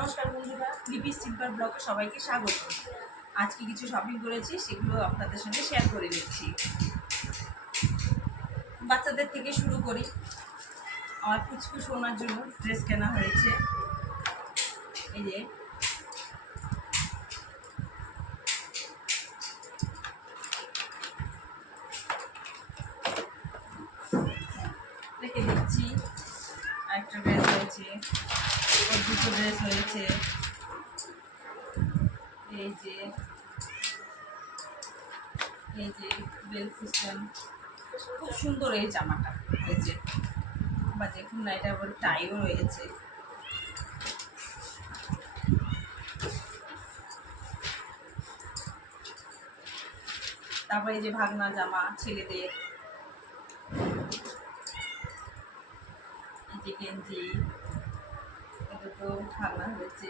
নমস্কার বন্ধুরা লিপি সিম্পল ব্লগে সবাইকে স্বাগত। আজকে কিছু শপিং করেছি, সেগুলো আপনাদের সঙ্গে শেয়ার করে নিচ্ছি। বাচ্চাদের থেকে শুরু করি। আমার কুচকু শোনার জন্য ড্রেস কেনা হয়েছে। এই যে। রেখে দিচ্ছি আরেকটা ড্রেস হয়েছে। ড্রেস হয়েছে। এই যে এই যে বেল ফুস্টান খুব সুন্দর এই জামাটা। হয়েছে বা দেখুন না, এটা আবার টাইও রয়েছে। তারপরে এই যে ভাগনা জামা ছেলেদের। এই যে গেঞ্জি। তো ভাগনা হয়েছে।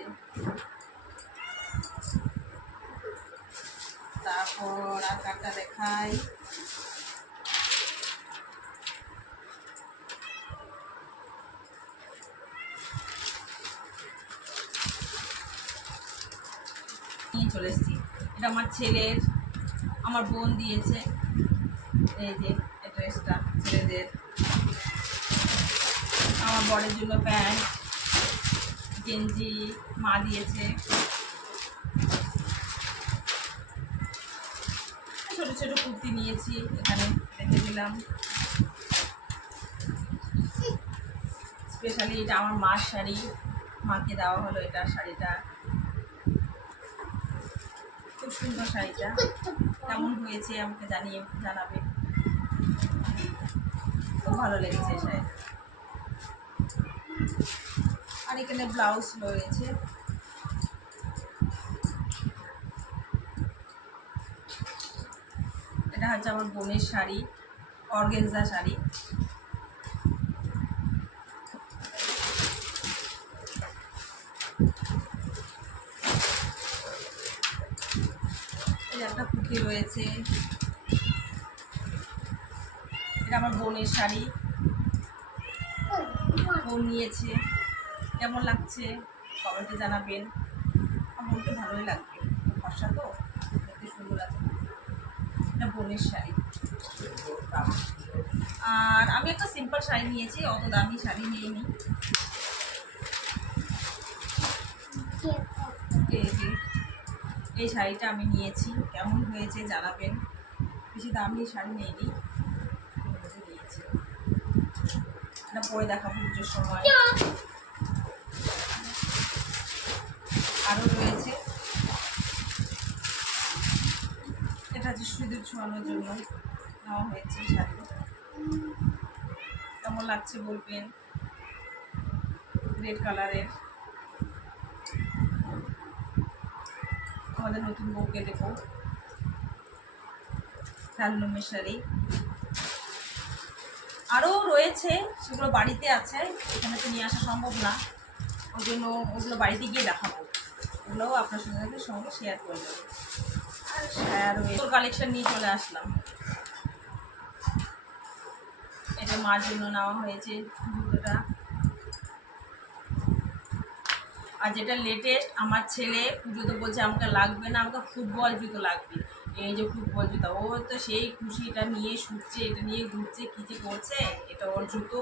তারপর আর কাটা দেখাই। নিয়ে চলে এসেছি। এটা আমার ছেলের, আমার বোন দিয়েছে। এই যে ড্রেসটা ছেলেদের। আমার বরের জন্য প্যান্ট। গেঞ্জি মা দিয়েছে। ছোট ছোট কুর্তি নিয়েছি, এখানে রেখে দিলাম। স্পেশালি এটা আমার মার শাড়ি। মাকে দেওয়া হলো এটা শাড়িটা। খুব সুন্দর শাড়িটা। কেমন হয়েছে আমাকে জানিয়ে জানাবে। খুব ভালো লেগেছে শাড়িটা। আর এখানে ব্লাউজ রয়েছে। এটা হচ্ছে আমার বোনের শাড়ি, অর্গেনজা শাড়ি। একটা কুকি রয়েছে। এটা আমার বোনের শাড়ি। বোন নিয়েছে। কেমন লাগছে? কমেন্টে জানাবেন। আমার বোনকে ভালোই লাগবে। ফর্সা তো? দেখতে সুন্দর আছে। এটা বোনের শাড়ি। আর আমি একটা সিম্পল শাড়ি নিয়েছি, অত দামি শাড়ি নিইনি। এই এই শাড়িটা আমি নিয়েছি। কেমন হয়েছে জানাবেন। বেশি দামি শাড়ি নেইনি। নিয়েছি। এটা পরে দেখাবো পুজোর সময়। আরও রয়েছে। এটা হচ্ছে সিঁদুর ছোঁয়ানোর জন্য নেওয়া হয়েছে শাড়ি। কেমন লাগছে বলবেন? রেড কালারের। আমাদের নতুন বউকে দেবো হ্যান্ডলুমের শাড়ি। আরও রয়েছে, সেগুলো বাড়িতে আছে। এখানে তো নিয়ে আসা সম্ভব না। ওই জন্য ওগুলো বাড়িতে গিয়ে দেখাবো। ওগুলোও আপনার সঙ্গে সঙ্গে শেয়ার করে দেবো। আর শেয়ার কালেকশন নিয়ে চলে আসলাম। এটা মার জন্য নেওয়া হয়েছে জুতোটা আর যেটা লেটেস্ট আমার ছেলে জুতো বলছে আমাকে লাগবে না, আমাকে ফুটবল জুতো লাগবে। এই যে ফুটবল জুতো, ও তো সেই খুশি, এটা নিয়ে শুটছে এটা নিয়ে ঘুরছে, কী যে করছে, এটা ওর জুতো।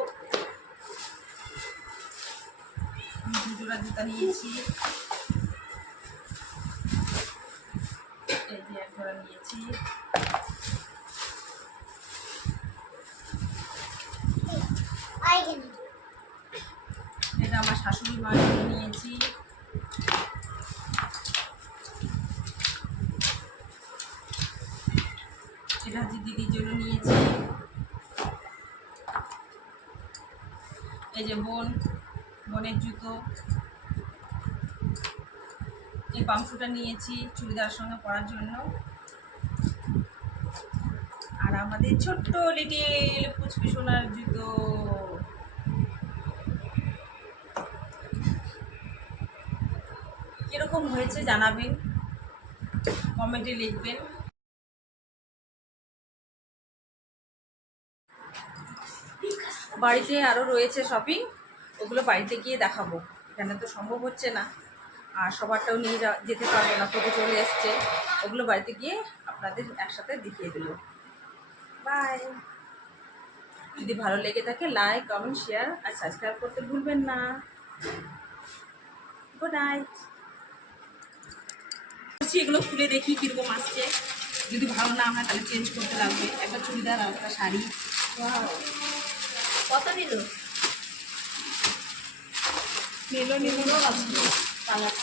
দুজোড়া জুতা নিয়েছি এই যে এক নিয়েছি এটা আমার শাশুড়ি জন্য নিয়েছি। এটা হচ্ছে দিদির জন্য নিয়েছি। এই যে বোন, বোনের জুতো। এই পাম্পসুটা নিয়েছি চুড়িদার সঙ্গে পরার জন্য। আমাদের ছোট্ট লিটিল পুচকি সোনার জুতো। কীরকম হয়েছে জানাবেন? কমেন্টে লিখবেন। বাড়িতে আরও রয়েছে শপিং ওগুলো বাড়িতে গিয়ে দেখাবো। এখানে তো সম্ভব হচ্ছে না। আর সবারটাও নিয়ে যেতে পারব না ফটো চলে এসছে। ওগুলো বাড়িতে গিয়ে আপনাদের একসাথে দেখিয়ে দিল বাই যদি ভালো লেগে থাকে লাইক কমেন্ট শেয়ার আর সাবস্ক্রাইব করতে ভুলবেন না। গুড নাইট বলছি এগুলো খুলে দেখি কীরকম আসছে। যদি ভালো না হয় তাহলে চেঞ্জ করতে লাগবে। একটা চুড়িদার আর একটা শাড়ি কত নিল? নিল নিল। কালার।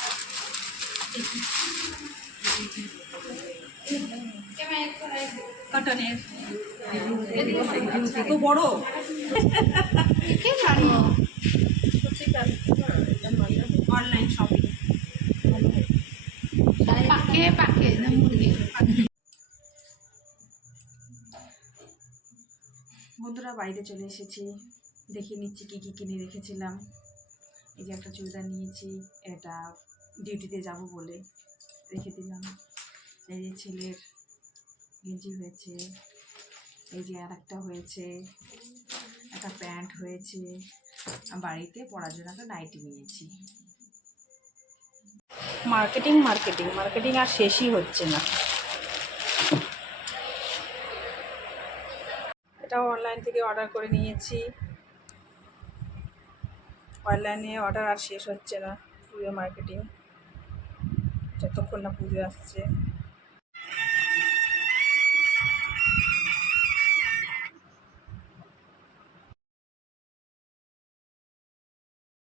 কটনের তো বড়? অনলাইন শপিং পাকে পাকে মুরগি। বন্ধুরা বাড়িতে চলে এসেছি। দেখে নিচ্ছি কী কী কিনে রেখেছিলাম। এই যে একটা চুড়িদার নিয়েছি এটা ডিউটিতে যাব বলে। রেখে দিলাম। এই যে ছেলের গেঞ্জি হয়েছে, এই যে আর একটা হয়েছে, একটা প্যান্ট হয়েছে। বাড়িতে পড়ার জন্য একটা নাইটি নিয়েছি। মার্কেটিং মার্কেটিং মার্কেটিং আর শেষই হচ্ছে না। এটাও অনলাইন থেকে অর্ডার করে নিয়েছি। অনলাইনে অর্ডার আর শেষ হচ্ছে না পুজো মার্কেটিং যতক্ষণ না পুজো আসছে।